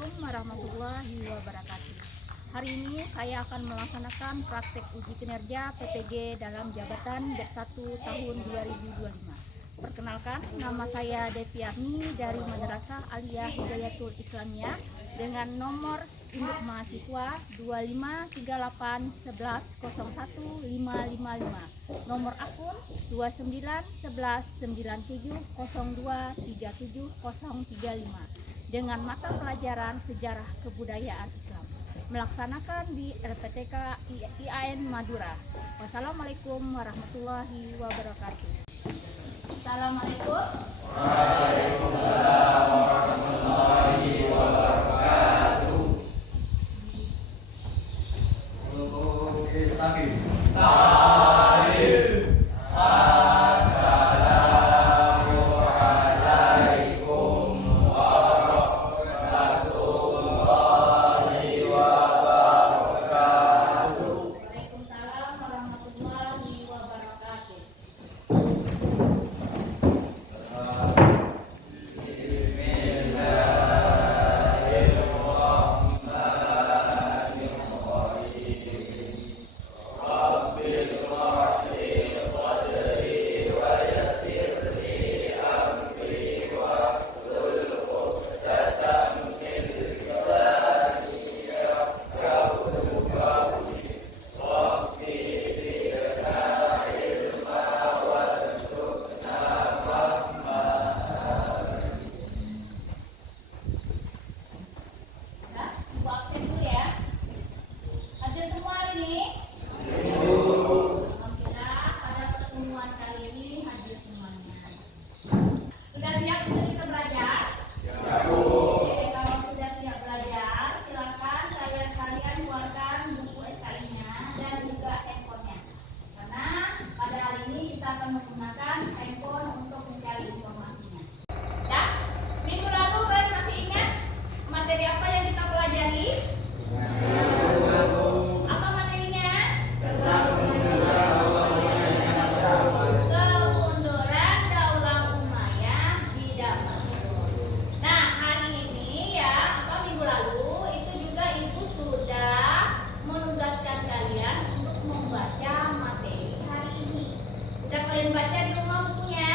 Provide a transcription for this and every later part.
Assalamualaikum warahmatullahi wabarakatuh. Hari ini saya akan melaksanakan praktek uji kinerja PPG dalam jabatan D1 tahun 2025. Perkenalkan, nama saya Deviarni dari Madrasah Aliyah Hidayatul Islamiyah dengan nomor induk mahasiswa 253811015555, nomor akun 291197023735, dengan mata pelajaran sejarah kebudayaan Islam, melaksanakan di LPTK IAIN Madura. Wassalamualaikum warahmatullahi wabarakatuh. Assalamualaikum. Waalaikumsalam warahmatullahi wabarakatuh. Lukis lagi. Assalamualaikum warahmatullahi wabarakatuh. Waalaikumsalam warahmatullahi wabarakatuh. Ibu absen dulu ya. Hadir semua hari ini? Alhamdulillah, pada pertemuan kali ini hadir semuanya. Sudah siap untuk kita belajar? Oke, kalau sudah siap belajar, silakan kalian keluarkan buku SKI-nya dan juga handphonenya. Karena pada hari ini kita akan menggunakan handphone untuk mencari informasinya. Ya, minggu lalu kalian masih ingat materi apa yang kita pelajari? Apa materinya? Kemunduran Daulah Umayyah di Damaskus. Nah, hari ini ya, minggu lalu itu juga ibu sudah menugaskan kalian untuk membaca materi hari ini. Sudah kalian baca di rumah bukunya?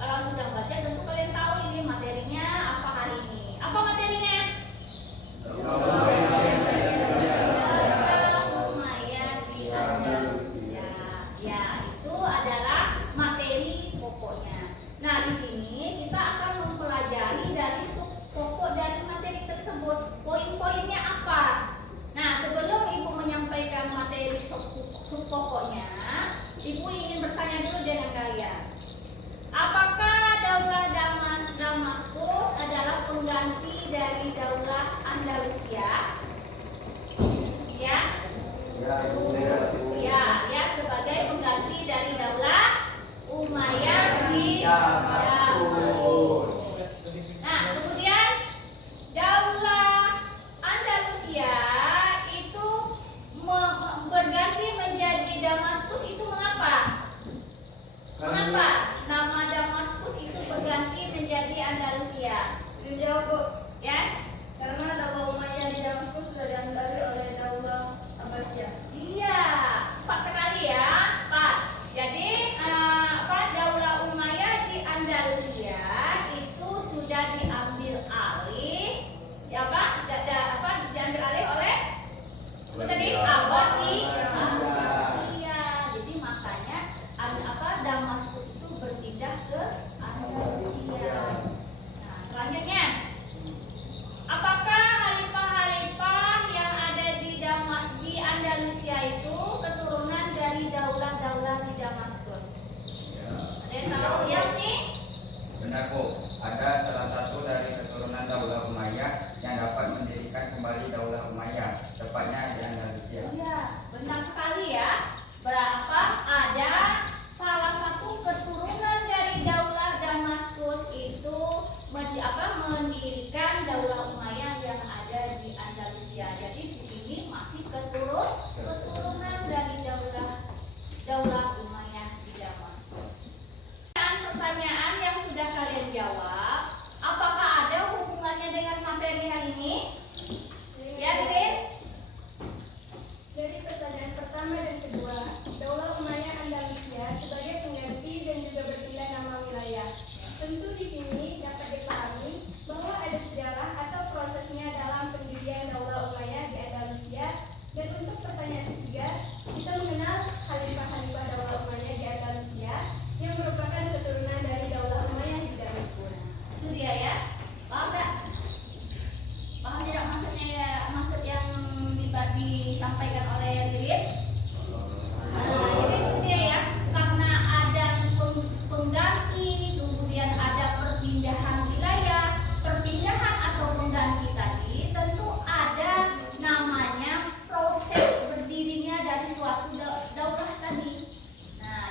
Kalau sudah baca tentu kalian tahu ini materinya apa hari ini. Apa materinya? Umayyah di Andalusia. Ya, itu adalah materi pokoknya. Nah, di sini kita akan mempelajari dari sub pokok dari materi tersebut. Poin-poinnya apa? Nah, sebelum ibu menyampaikan materi sub pokoknya, ibu ingin bertanya dulu dengan kalian. Apakah Daulah Damaskus adalah pengganti dari Daulah Andalusia? Ya? Ya, sebagai pengganti dari Daulah Umayyah di Damaskus. Nah, kemudian Daulah Andalusia itu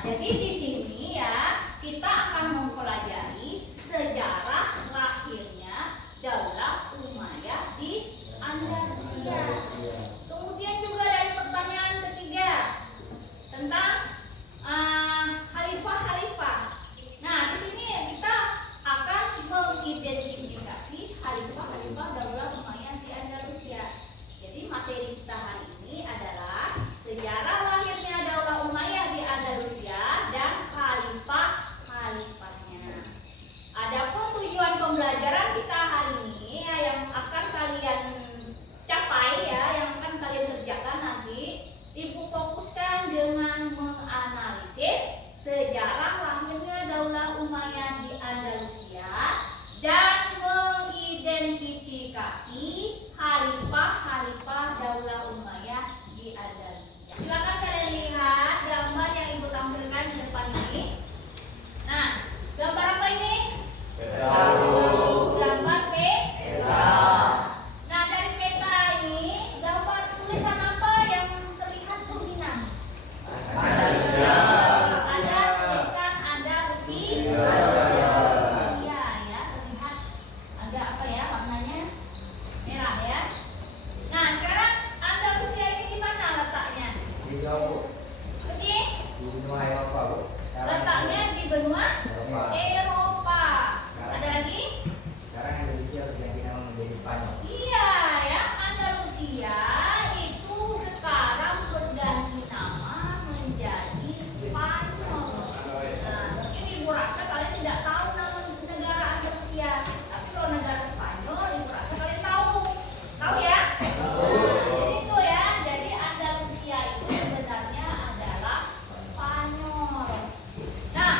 jadi di sini ya kita akan mempelajari sejarah lahirnya Daulah Umayyah di Andalusia. Kemudian juga dari pertanyaan ketiga tentang khalifah-khalifah. Nah, di sini kita akan mengidentifikasi khalifah-khalifah Daulah Umayyah di Andalusia. Jadi materi kita hari ini adalah sejarah lahirnya Daulah Umayyah di Andalusia dan khalifah-khalifahnya. Adapun tujuan pembelajaran kita hari ini ya, yang akan kalian capai ya, yang akan kalian kerjakan nanti, ibu fokuskan dengan menganalisis sejarah lahirnya Daulah Umayyah di Andalusia dan mengidentifikasi khalifah-khalifah Daulah Umayyah di Andalusia. Silakan kalian lihat gambar yang ibu tampilkan di depan ini. Nah, gambar apa ini? Gambar peta. Nah, dari peta ini gambar tulisan apa yang terlihat dominan? Andalusia. Ada tulisan Andalusia. Iya ya, terlihat agak apa ya warnanya? Merah ya. Nah, sekarang Andalusia ini di mana letaknya? Di Jawa. Ini Di benua Eropa, Bu. letaknya di benua Eropa. Eropa. Ada lagi? Sekarang Indonesia berganti nama menjadi Spanyol. Iya ya, Andalusia itu sekarang berganti nama menjadi Spanyol. Nah, mungkin ibu rasa kalian tidak tahu nama negara Andalusia, tapi kalau negara Spanyol ibu rasa kalian tahu. Tahu ya? Jadi itu ya, jadi Andalusia itu sebenarnya adalah Spanyol. Nah,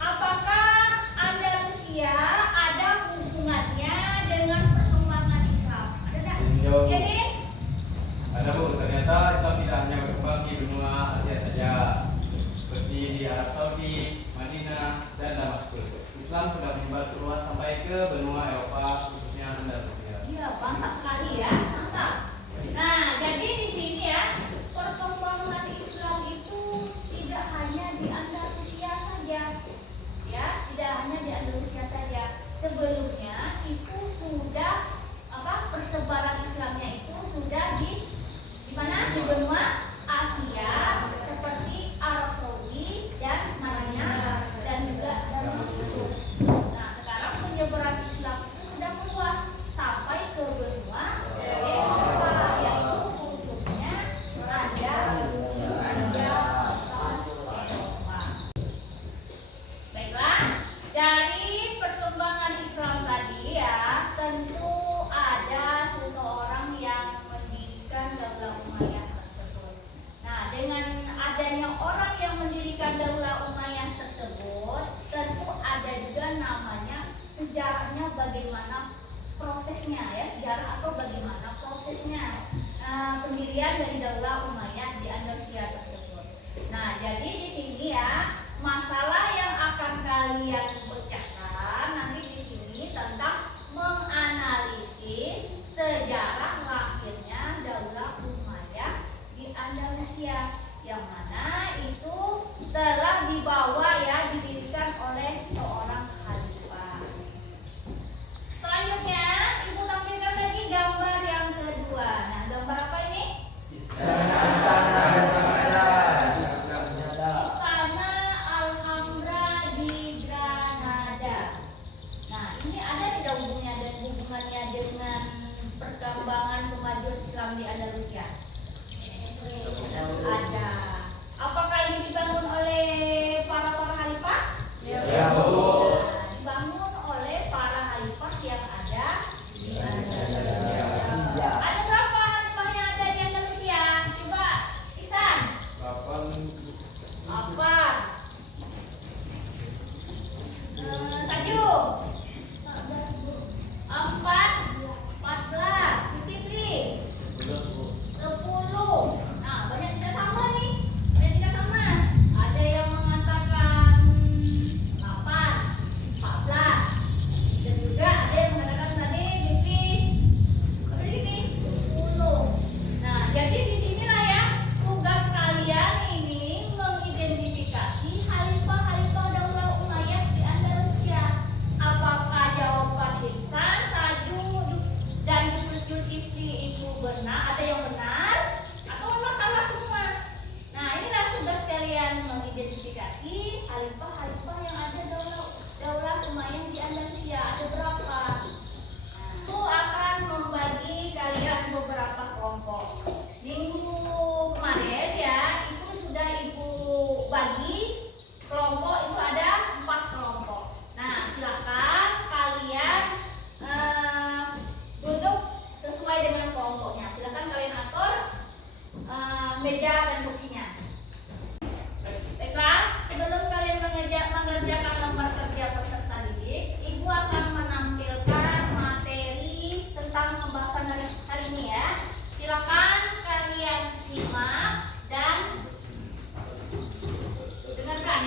apakah Andalusia ada hubungannya dengan perkembangan Islam? Ada tak? Jauh. Jadi, Ada, Bu. Ternyata Islam tidak hanya berkembang di benua Asia saja, seperti di Arab Saudi, Madinah, dan Damaskus. Islam sudah menyebar luas sampai ke benua Eropa, khususnya Andalusia. iya mantap sekali ya, mantap. Nah, jadi di sini ya, perkembangan Islam itu tidak hanya di Andalusia saja, ya, tidak hanya di Andalusia saja. Sebelumnya itu sudah persebaran Islamnya itu sudah di mana? Di benua Asia seperti Arab Saudi dan Madinah dan juga Damaskus. Nah, sekarang penyebaran Islam itu sudah meluas sampai ke benua Eropa, yaitu khususnya Andalusia, Eropa. Baiklah, dari perkembangan Islam tadi ya, tentu ada seseorang yang mendirikan Daulah Umayyah tersebut. Nah, dengan adanya orang yang mendirikan Daulah Umayyah tersebut, tentu ada juga namanya sejarahnya, bagaimana prosesnya ya, sejarah atau bagaimana prosesnya pendirian dari Daulah Umayyah di Andalusia tersebut. Nah, jadi di sini ya, masalah yang akan kalian pecahkan nanti di sini tentang menganalisis sejarah lahirnya Daulah Umayyah di Andalusia, yang mana itu telah dibawa ya, didirikan oleh seorang khalifah. Selanjutnya, ibu tampilkan lagi gambar yang kedua. Nah, gambar apa ini? Istana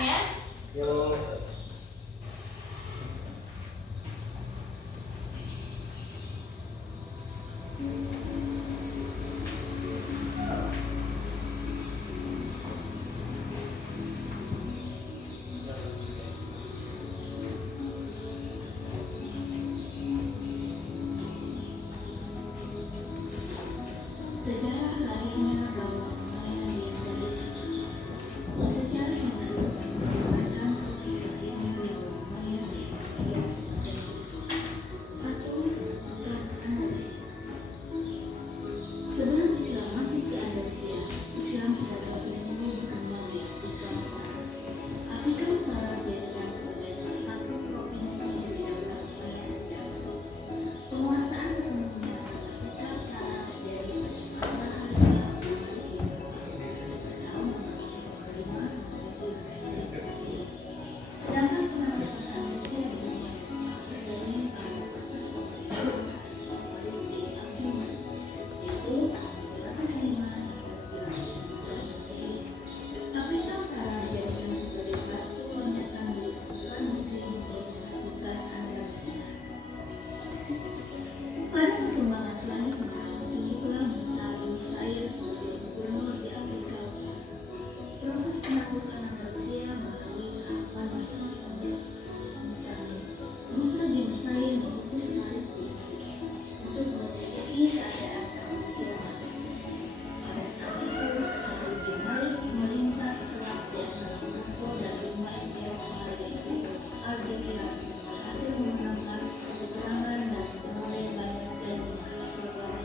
ya. Ya Bu. Sejarah lahirnya Daula Umayyah di Andalusia. Sejarah mengenai perkembangan Daula Umayyah di Andalusia. Satu, Islam Andalusia. Sebelum Islam masuk ke Andalusia, Islam sudah mulai berkembang di Afrika Utara. Afrika Utara dijadikan sebagai salah satu provinsi di Daula Umayyah di Andalusia. Penguasaan sepenuhnya terpecah karena terjadi sedangkan penanganan Andalusia di terjadi pada itu Afrika Utara dijadikan sebagai batu loncatan di pasukan muslim untuk menaklukkan Andalusia. Pada perkembangan selanjutnya, itulah Musa bin Sair sebagai gubernur di Afrika Utara. Proses penaklukan Andalusia melalui tahapan bersenjata. Misalnya, Musa bin Sair mengutus Palestina untuk menyelidiki keadaan Andalusia. Pada saat itu, Khalid bin Walid melintas selat di antara Maroko dan rumah yang menghargai Algeciras berhasil memenangkan peperangan dan memperoleh banyak dari peperangan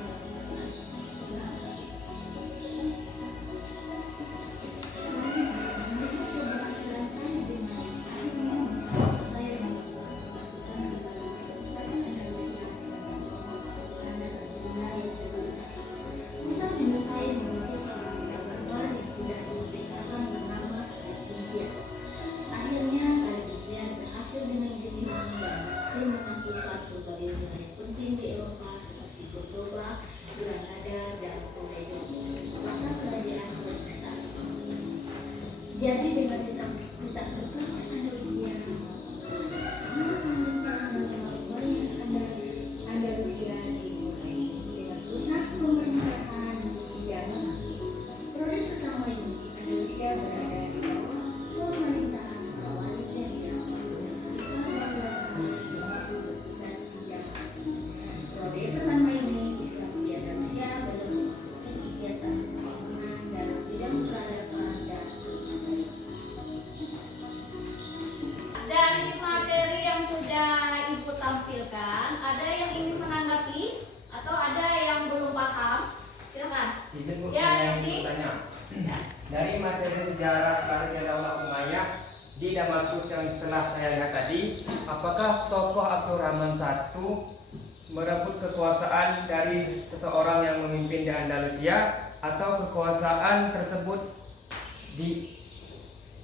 Akhirnya Algeciras berhasil dengan jenihan dan berhasil menentukan berbagai wilayah penting di Eropa seperti Cordoba, Granada, dan Toledo, kota kerajaan Protestan. Jadi dengan pusat kekuatan Andalusia, Andalusia dimulai dengan pusat pemerintahan Jerman. Proses pertama ini Andalusia berada di bawah pemerintahan Wali Jenderal Periode pertama ini Islam di Andalusia belum memiliki kegiatan pembangunan dalam bidang peradaban dan dari materi yang sudah Ibu tampilkan, ada yang ingin menanggapi atau ada yang belum paham? Silakan. Izin Bu, Ya, saya jadi bertanya. ya. Dari materi sejarah lahirnya Daula Umayyah di Damaskus yang telah saya lihat tadi, apakah tokoh Abdurrahman I merebut kekuasaan dari seseorang yang memimpin di Andalusia atau kekuasaan tersebut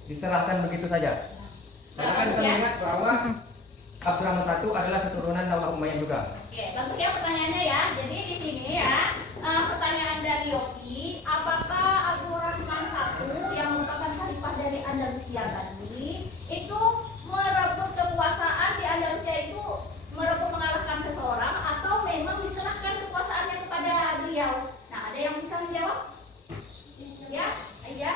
diserahkan begitu saja? Karena kan saya lihat bahwa Abdurrahman I adalah keturunan Daula Umayyah juga. Oke, bagus ya pertanyaannya ya. Jadi di sini ya, pertanyaan dari Yopi, apakah Abdurrahman I yang merupakan khalifah dari Andalusia tadi itu merebut kekuasaan di Andalusia itu merebut mengalahkan seseorang atau memang diserahkan kekuasaannya kepada beliau? Nah, ada yang bisa menjawab? Ya, Aida?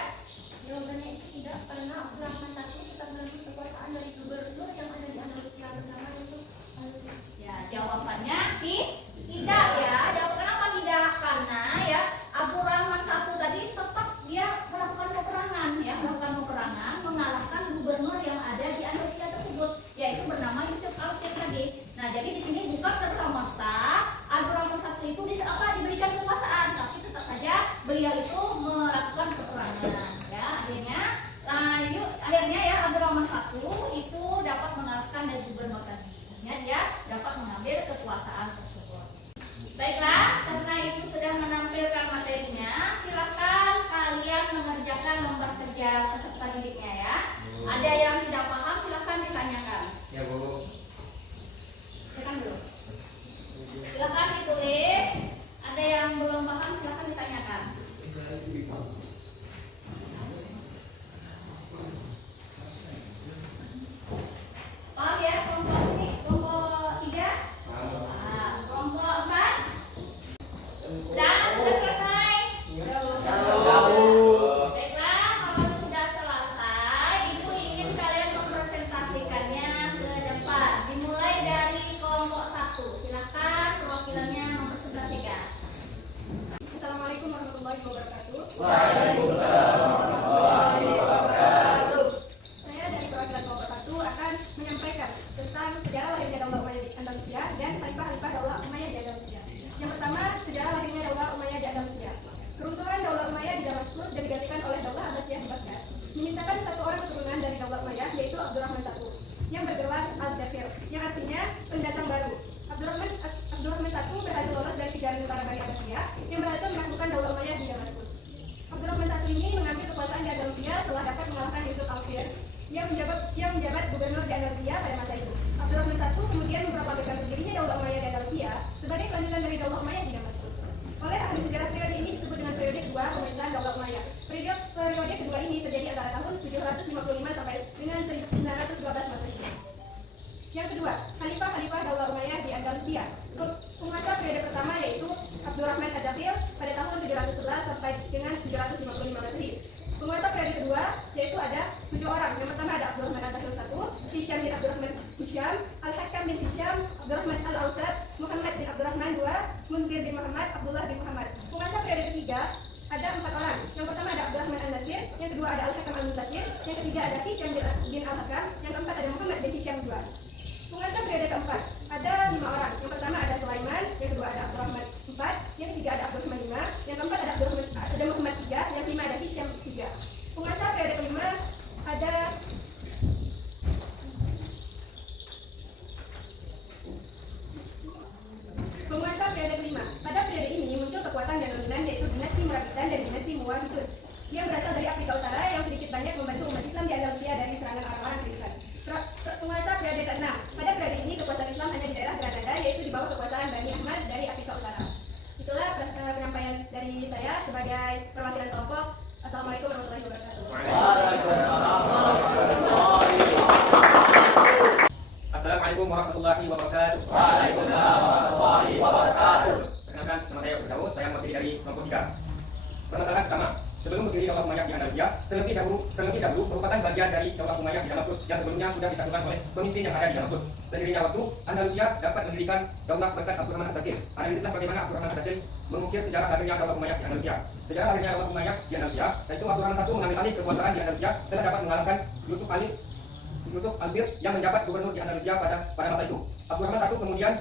Jawabannya itu tidak, karena Abdurrahman I tetap merebut kekuasaan dari gubernur yang ada di Andalusia bernama Yusuf Al-Husain. Ya, jawabannya tidak ya. Jawab kenapa tidak? Karena ya Abdurrahman I tadi tetap dia melakukan peperangan ya, melakukan peperangan mengalahkan gubernur yang ada di Andalusia tersebut, yaitu bernama Yusuf Al-Husain tadi. Nah, jadi di sini bukan serta-merta Abdurrahman I itu diberikan kekuasaan, tapi tetap saja beliau itu melakukan peperangan ya. Akhirnya ya Abdurrahman I itu dapat mengalahkan dari gubernur tadi. Dia dapat mengambil kekuasaan tersebut. Baiklah, karena itu sudah menampilkan materinya, silakan kalian mengerjakan lembar kerja peserta didiknya ya. Ada yang tidak paham silakan ditanyakan. Ya Bu. Silakan dulu. Silakan ditulis. Ada yang belum paham silakan ditanyakan. menyisakan satu orang keturunan dari Daulah Umayyah, yaitu Abdurrahman I yang bergelar Al-Jafir, yang artinya pendatang baru. Abdurrahman I berhasil lolos dari kejaran para Bani Abbasiyah yang berhasil menaklukkan Daulah Umayyah di Damaskus. Abdurrahman I ini mengambil kekuasaan di Andalusia setelah dapat mengalahkan Yusuf Al-Fir yang menjabat gubernur di Andalusia pada masa itu. Abdurrahman I kemudian memproklamirkan berdirinya Daulah Umayyah di Andalusia sebagai kelanjutan dari Daulah Umayyah di Damaskus. Oleh ahli sejarah, periode ini disebut dengan periode kedua pemerintahan Daulah Umayyah. Periode kedua ini terjadi antara tahun 755 sampai dengan 1912 Masehi. Yang kedua, Khalifah Daulah Umayyah di Andalusia. Penguasa periode pertama yaitu Abdurrahman Ad-Dakhil pada tahun 711 sampai dengan 755 Masehi. Penguasa periode kedua yaitu ada 7 orang. Yang pertama ada Abdurrahman Ad-Dakhil I, Hisham bin Abdurrahman Hisham, Al-Hakam bin Hisham, Abdurrahman Al-Ausad, Muhammad bin Abdurrahman II, Munzir bin Muhammad, Abdullah bin Muhammad. Penguasa periode ketiga ada 4 orang. Yang pertama ada Abdurrahman An-Nasir, yang kedua ada Al-Hakam Al-Muntasir, yang ketiga ada Hisham bin Al-Hakam, yang keempat ada Muhammad bin Hisham II. Penguasa periode keempat ada 5 orang. Yang pertama ada Sulaiman, yang kedua ada Abdurrahman IV, yang ketiga ada Abdurrahman V, yang keempat ada Muhammad III, yang kelima ada Hisham III. Penguasa periode kelima ada Pada periode ini muncul kekuatan dan dominan yaitu dinasti Murabitan dan dinasti Muwahhidun yang berasal dari Afrika Utara yang sedikit banyak membantu umat Islam di Andalusia dari serangan orang-orang Kristen. Penguasa periode ke-6. Pada periode ini kekuasaan Islam hanya di daerah Granada, yaitu di bawah kekuasaan Bani Ahmad dari Afrika Utara. Itulah penyampaian dari saya sebagai perwakilan kelompok. Assalamualaikum warahmatullahi wabarakatuh. Assalamualaikum warahmatullahi wabarakatuh. Waalaikumsalam warahmatullahi wabarakatuh. Perkenalkan, nama saya Firdaus, saya mewakili dari kelompok 3. Permasalahan pertama, sebelum berdiri Daulah Umayyah di Andalusia, terlebih dahulu merupakan bagian dari Daulah Umayyah di Damaskus yang sebelumnya sudah ditaklukkan oleh pemimpin yang ada di Damaskus. Seiringnya waktu, Andalusia dapat mendirikan daulah berkat Abdurrahman Ad-Dakhil. Analisislah bagaimana Abdurrahman Ad-Dakhil mengukir sejarah lahirnya Daulah Umayyah di Andalusia. Sejarah lahirnya Daulah Umayyah di Andalusia, yaitu Abdurrahman I mengambil alih kekuasaan di Andalusia setelah dapat mengalahkan Yusuf Al-Fir yang menjabat gubernur di Andalusia pada masa itu. Abdurrahman I kemudian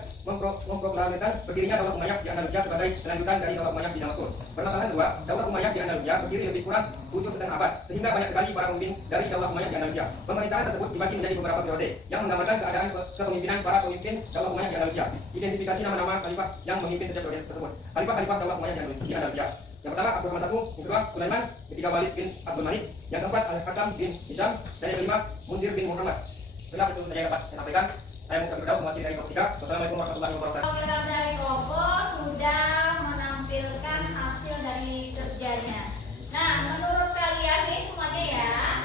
memproklamirkan berdirinya Daulah Umayyah di Andalusia sebagai kelanjutan dari Daulah Umayyah di Damaskus. Permasalahan kedua, Daulah Umayyah di Andalusia berdiri lebih kurang 7,5 abad, sehingga banyak sekali para pemimpin dari Daulah Umayyah di Andalusia. Pemerintahan tersebut dibagi menjadi beberapa periode yang menggambarkan keadaan kepemimpinan para pemimpin Daulah Umayyah di Andalusia. Identifikasi nama-nama khalifah yang memimpin setiap periode tersebut. Khalifah Daulah Umayyah di Andalusia. Yang pertama Abdurrahman I, yang kedua Sulaiman, yang ketiga Walid bin Abdul Malik, yang keempat Al-Hakam bin Hisham, dan yang kelima Munzir bin Muhammad. Setelah itu saya dapat sampaikan. Saya Muhammad Firdaus mewakili dari kelompok 3. Wassalamualaikum warahmatullahi wabarakatuh. Program dari kelompok sudah menampilkan hasil dari kerjanya. Nah, menurut kalian nih semuanya ya,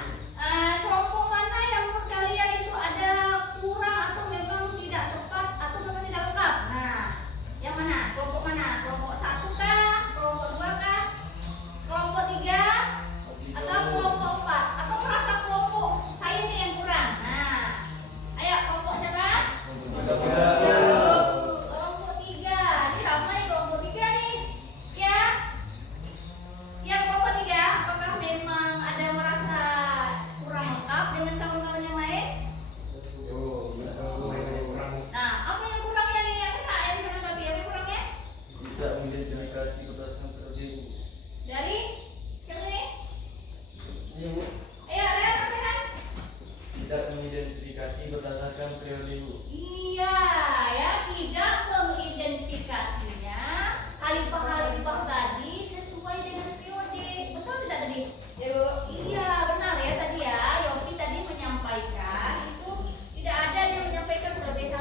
kelompok mana yang menurut kalian itu ada kurang atau memang tidak tepat atau memang tidak lengkap? Nah, yang mana? Kelompok mana? Kelompok 1 kah? Kelompok 2 kah? Kelompok 3? Atau kelompok 4? Atau merasa kelompok saya nih yang kurang? Nah, ayo kelompok siapa? Kelompok 3. Ini ramai kelompok 3 nih. Ya. Ya kelompok 3, apakah memang ada merasa kurang lengkap dengan kawan-kawan yang lain? Nah, apa yang kurangnya nih? Yang kena yang bisa menanggapi apa yang kurangnya? Tidak mengidentifikasi berdasarkan periode. Dari siapa nih? Ini Bu, Ayo, ada pertanyaan? tidak mengidentifikasi berdasarkan periode Bu. Iya, ya tidak mengidentifikasinya khalifah-khalifah tadi sesuai dengan periode. Betul tidak tadi? Iya, benar ya tadi ya. Yofi tadi menyampaikan itu tidak ada dia menyampaikan periode 1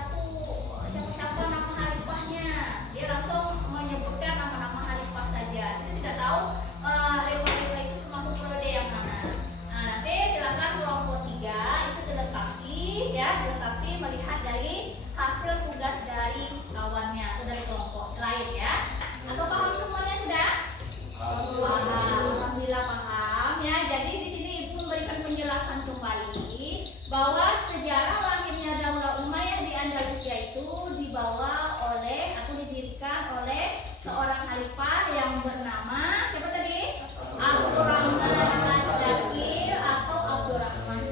siapa nama khalifahnya. Dia langsung menyebutkan nama-nama khalifah saja. Kita tidak tahu khalifah itu termasuk periode yang mana. Nah, nanti silakan kelompok 3 itu dilengkapi melihat dari hasil tugas dari kawannya atau dari kelompok lain ya. Atau paham semuanya sudah? Paham, alhamdulillah paham ya. Jadi di sini Ibu memberikan penjelasan kembali bahwa sejarah lahirnya Daulah Umayyah di Andalusia itu dibawa oleh atau didirikan oleh seorang khalifah yang bernama siapa tadi? Abdurrahman Ad-Dakhil atau Abdurrahman I.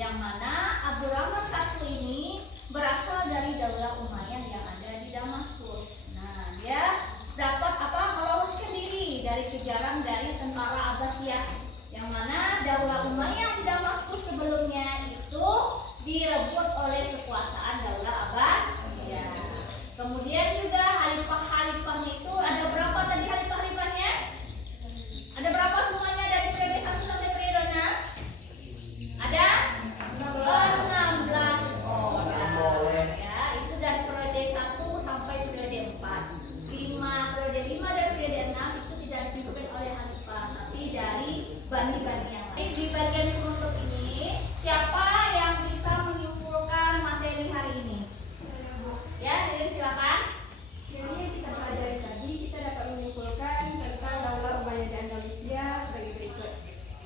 Yang mana Abdurrahman I ini berasal dari Daulah Umayyah yang ada di Damaskus. Nah, dia dapat meloloskan diri dari kejaran dari tentara Abbasiyah, yang mana Daulah Umayyah di Damaskus sebelumnya itu direbut oleh kekuasaan Daulah Abbasiyah. Kemudian juga khalifah-khalifahnya itu ada berapa tadi khalifah-khalifahnya? Ada berapa semuanya dari periode 1 sampai periode 6? Ada 16 orang. Ya, itu dari periode 1 sampai periode 4. 5 periode 5 dan periode 6 itu tidak dipimpin oleh khalifah, tapi dari bani-bani yang lain. Di bagian penutup ini, siapa yang bisa menyimpulkan materi hari ini? Ya, jadi silakan. Jadi yang kita pelajari tadi, kita dapat menyimpulkan tentang Daulah Umayyah di Andalusia sebagai berikut.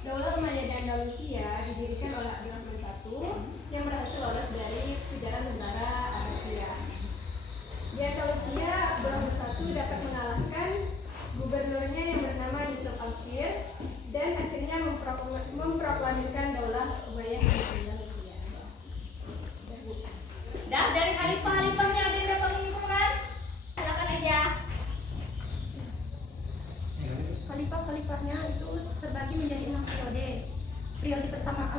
Daulah Umayyah di Andalusia didirikan oleh Abdurrahman I yang berhasil lolos dari kejaran negara Abbasiyah. Di Andalusia, Abdurrahman I dapat mengalahkan gubernurnya yang bernama Yusuf Al-Fir dan akhirnya memproklamirkan Daulah Umayyah di Andalusia. Dah, dari khalifah-khalifahnya ada yang dapat menyimpulkan? Silakan aja. Khalifah-khalifahnya itu terbagi menjadi 6 periode. Periode pertama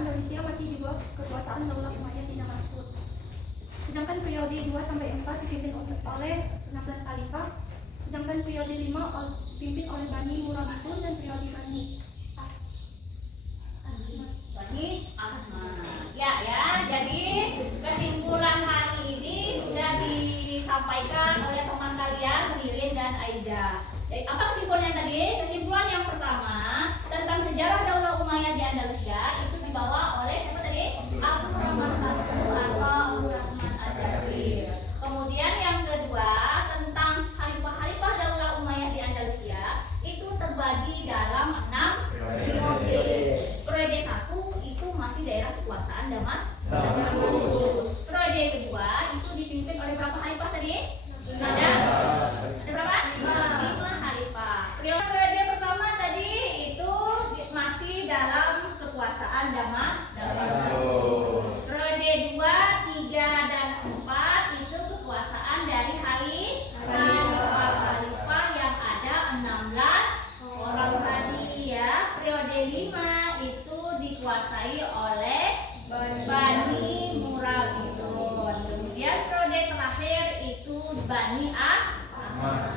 Andalusia masih di bawah kekuasaan Daulah Umayyah di Damaskus. Sedangkan periode 2 sampai 4 dipimpin oleh 16 khalifah. Sedangkan periode 5 dipimpin oleh Bani Murabitun dan periode Bani Ahmad. Ya, jadi kesimpulan hari ini sudah disampaikan oleh teman kalian Ririn dan Aida. Jadi, apa kesimpulannya tadi? Kesimpulan yang pertama tentang sejarah Daulah Umayyah di Andalusia itu dibawa oleh siapa tadi? Abdurrahman I atau Abdurrahman Al-Jabir. Kemudian yang kedua tentang khalifah-khalifah Daulah Umayyah di Andalusia itu terbagi dalam 6 periode. Periode 1 itu masih daerah kekuasaan Damaskus. Periode kedua itu dipimpin oleh berapa khalifah tadi? Ada berapa? 5 khalifah. Periode pertama tadi itu masih dalam kekuasaan Damaskus. Periode 2, 3 dan 4 itu kekuasaan dari khalifah yang ada 16 orang tadi ya. Periode 5 itu dikuasai oleh Bani Murabitun. Kemudian periode terakhir itu Bani Ahmad.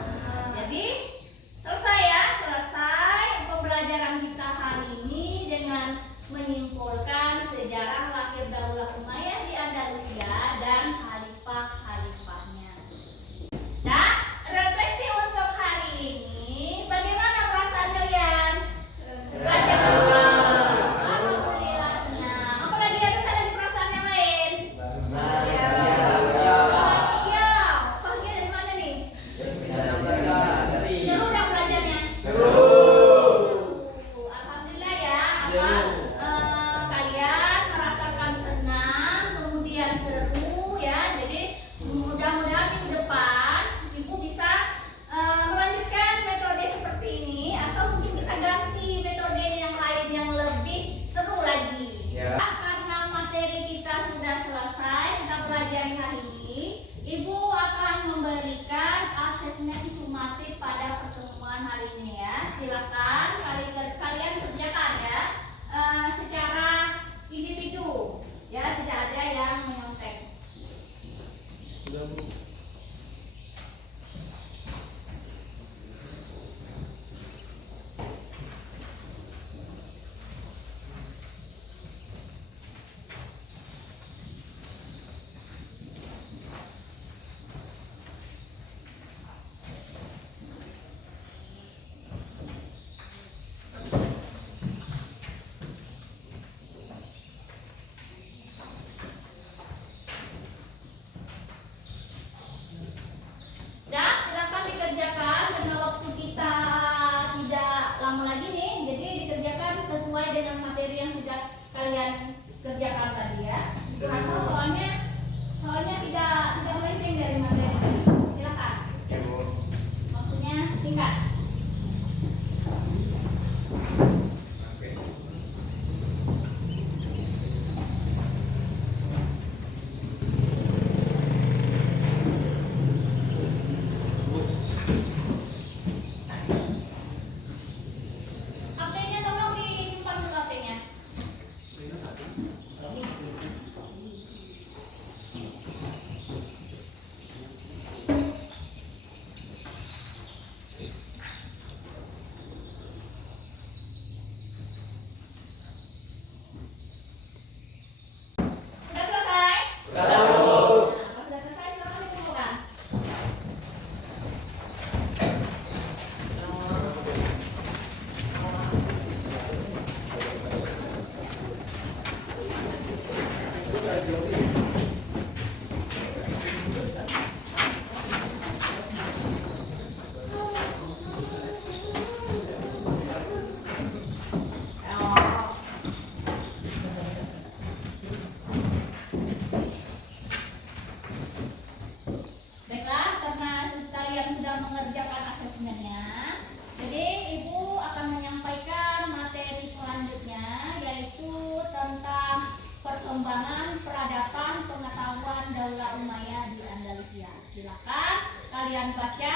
Jadi selesai ya, selesai pembelajaran kita hari ini dengan menyimpulkan sejarah lahir Daulah Umayyah di Andalusia dan khalifah-khalifahnya. Nah, refleksi untuk hari ini, bagaimana perasaan kalian? Belajar alhamdulillah senang. Apalagi ada perasaan yang lain? Bahagia. Bahagia dari mana nih? Sudah udah belajarnya? Alhamdulillah ya. Kalian merasakan senang, kemudian seru ya. Jadi mudah-mudahan minggu depan ibu bisa melanjutkan metode seperti ini, atau mungkin kita ganti metode yang lain yang lebih seru lagi. Ya. Karena materi kita sudah selesai, kita pelajari hari ini, ibu akan memberikan asesmen sumatif pada pertemuan hari ini ya. Silakan kalian kerjakan ya secara individu ya, tidak ada yang menyontek. Sudah, Bu. Dah, silakan dikerjakan karena waktu kita tidak lama lagi nih, jadi dikerjakan sesuai dengan materi yang sudah kalian kerjakan tadi ya. Atau soalnya tidak melenceng dari materi. Silakan. Maksudnya singkat. HP-nya tolong disimpan dulu HP. kalian baca